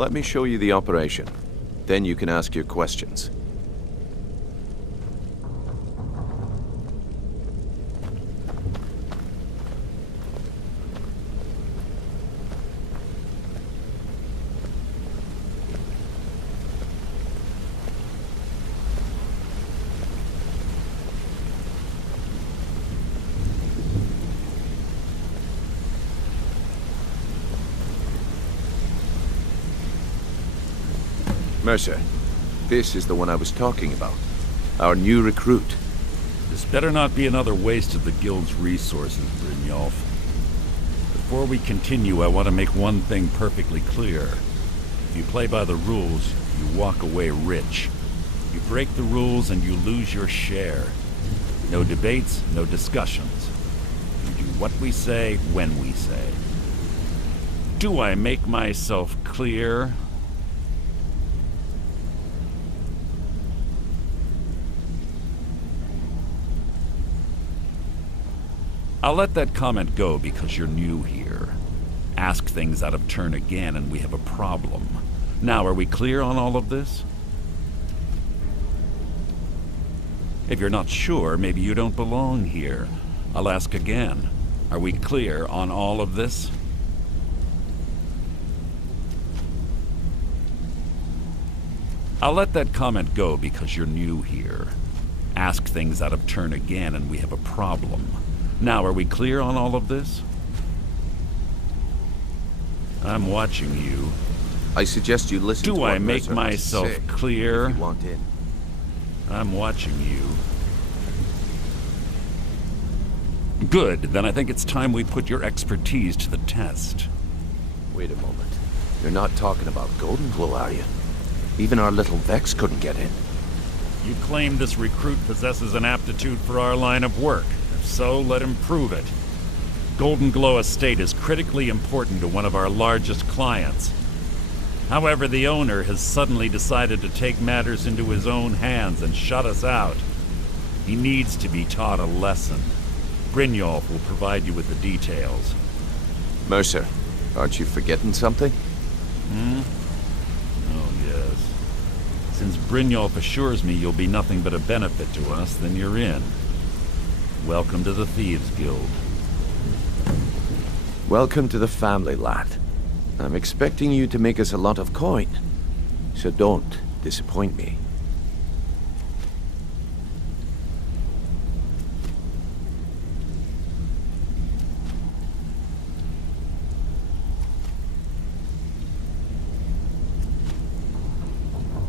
Let me show you the operation. Then you can ask your questions. Mercer, this is the one I was talking about. Our new recruit. This better not be another waste of the Guild's resources, Brynjolf. Before we continue, I want to make one thing perfectly clear. If you play by the rules, you walk away rich. You break the rules and you lose your share. No debates, no discussions. You do what we say, when we say. Do I make myself clear? I'll let that comment go because you're new here. Ask things out of turn again and we have a problem. Now, are we clear on all of this? If you're not sure, maybe you don't belong here. I'll ask again. Are we clear on all of this? I'll let that comment go because you're new here. Ask things out of turn again and we have a problem. Now, are we clear on all of this? I'm watching you. I suggest you listen to Do what I make Mercer has to myself say, clear? if you want in. I'm watching you. Good, then I think it's time we put your expertise to the test. Wait a moment. You're not talking about Golden Glow, are you? Even our little Vex couldn't get in. You claim this recruit possesses an aptitude for our line of work. If so, let him prove it. Golden Glow Estate is critically important to one of our largest clients. However, the owner has suddenly decided to take matters into his own hands and shut us out. He needs to be taught a lesson. Brynjolf will provide you with the details. Mercer, aren't you forgetting something? Oh, yes. Since Brynjolf assures me you'll be nothing but a benefit to us, then you're in. Welcome to the Thieves Guild. Welcome to the family, lad. I'm expecting you to make us a lot of coin. So don't disappoint me.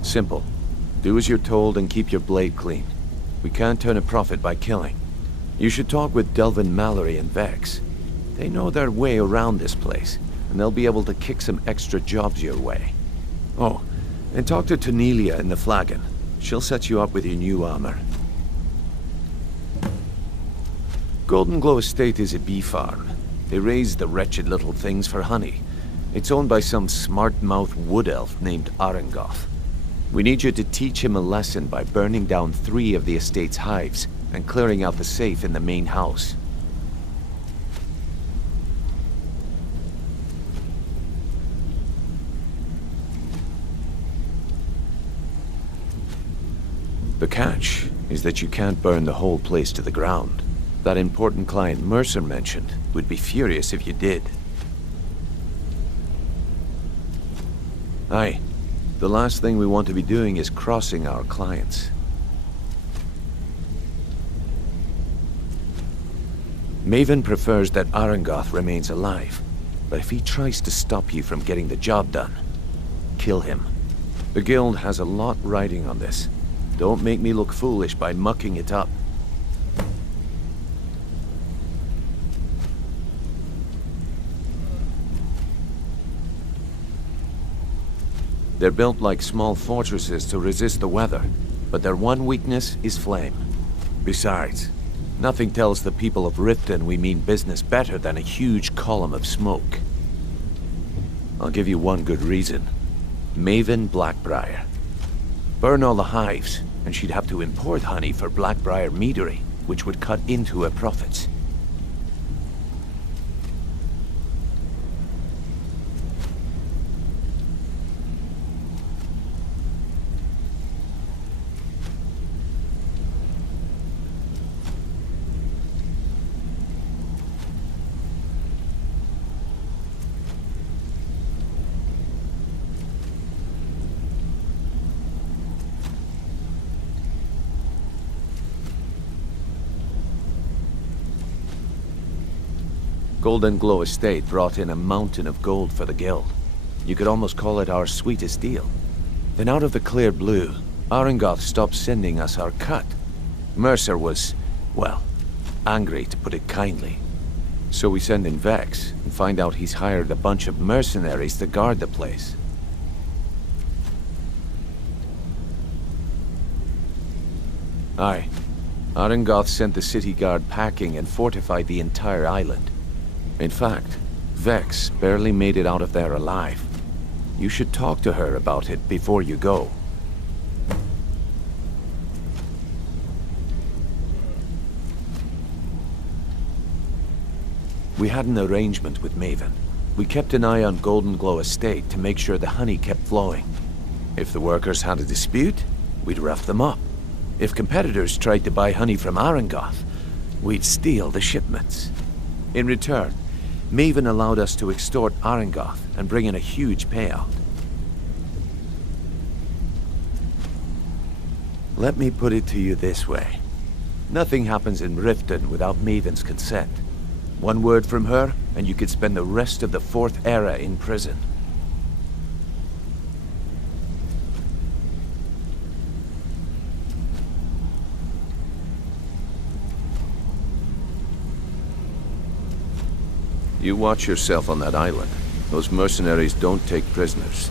Simple. Do as you're told and keep your blade clean. We can't turn a profit by killing. You should talk with Delvin Mallory and Vex. They know their way around this place, and they'll be able to kick some extra jobs your way. Oh, and talk to Tanelia in the Flagon. She'll set you up with your new armor. Golden Glow Estate is a bee farm. They raise the wretched little things for honey. It's owned by some smart-mouthed wood elf named Arengoth. We need you to teach him a lesson by burning down 3 of the estate's hives and clearing out the safe in the main house. The catch is that you can't burn the whole place to the ground. That important client Mercer mentioned would be furious if you did. Aye. The last thing we want to be doing is crossing our clients. Maven prefers that Arengoth remains alive, but if he tries to stop you from getting the job done, kill him. The Guild has a lot riding on this. Don't make me look foolish by mucking it up. They're built like small fortresses to resist the weather, but their one weakness is flame. Besides, nothing tells the people of Riften we mean business better than a huge column of smoke. I'll give you one good reason. Maven Blackbriar. Burn all the hives, and she'd have to import honey for Blackbriar meadery, which would cut into her profits. Golden Glow Estate brought in a mountain of gold for the guild. You could almost call it our sweetest deal. Then out of the clear blue, Arengoth stopped sending us our cut. Mercer was, well, angry to put it kindly. So we send in Vex and find out he's hired a bunch of mercenaries to guard the place. Aye. Arengoth sent the city guard packing and fortified the entire island. In fact, Vex barely made it out of there alive. You should talk to her about it before you go. We had an arrangement with Maven. We kept an eye on Golden Glow Estate to make sure the honey kept flowing. If the workers had a dispute, we'd rough them up. If competitors tried to buy honey from Arengoth, we'd steal the shipments. In return, Maven allowed us to extort Arengoth and bring in a huge payout. Let me put it to you this way. Nothing happens in Riften without Maven's consent. One word from her, and you could spend the rest of the Fourth Era in prison. You watch yourself on that island. Those mercenaries don't take prisoners.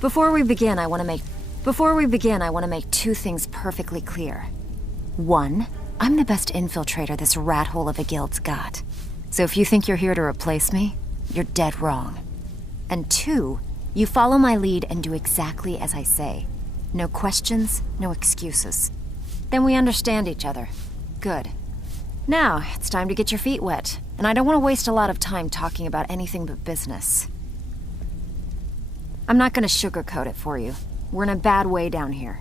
Before we begin, I want to make two things perfectly clear. One, I'm the best infiltrator this rat hole of a guild's got. So if you think you're here to replace me, you're dead wrong. And two, you follow my lead and do exactly as I say. No questions, no excuses. Then we understand each other. Good. Now, it's time to get your feet wet, and I don't want to waste a lot of time talking about anything but business. I'm not gonna sugarcoat it for you. We're in a bad way down here.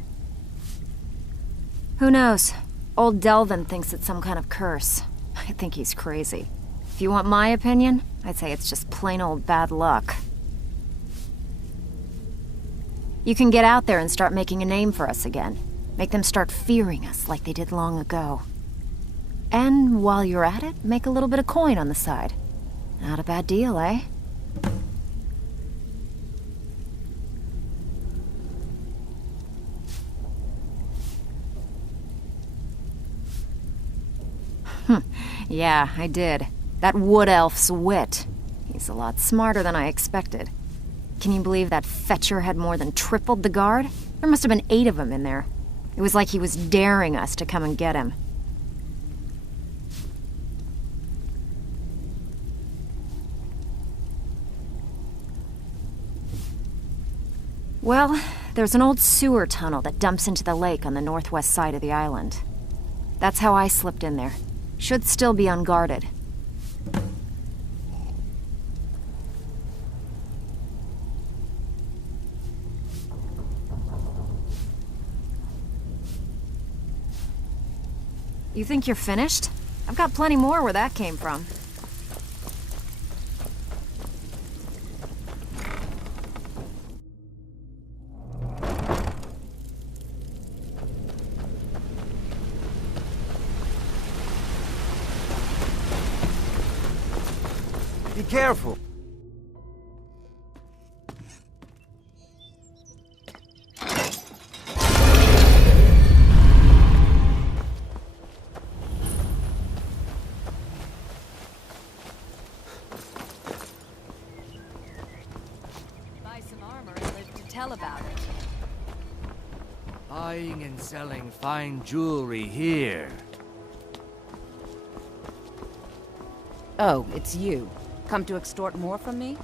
Who knows? Old Delvin thinks it's some kind of curse. I think he's crazy. If you want my opinion, I'd say it's just plain old bad luck. You can get out there and start making a name for us again. Make them start fearing us like they did long ago. And while you're at it, make a little bit of coin on the side. Not a bad deal, eh? Yeah, I did. That wood elf's wit. He's a lot smarter than I expected. Can you believe that fetcher had more than tripled the guard? There must have been 8 of them in there. It was like he was daring us to come and get him. Well, there's an old sewer tunnel that dumps into the lake on the northwest side of the island. That's how I slipped in there. Should still be unguarded. You think you're finished? I've got plenty more where that came from. Be careful. Buy some armor and live to tell about it. Buying and selling fine jewelry here. Oh, it's you. Come to extort more from me?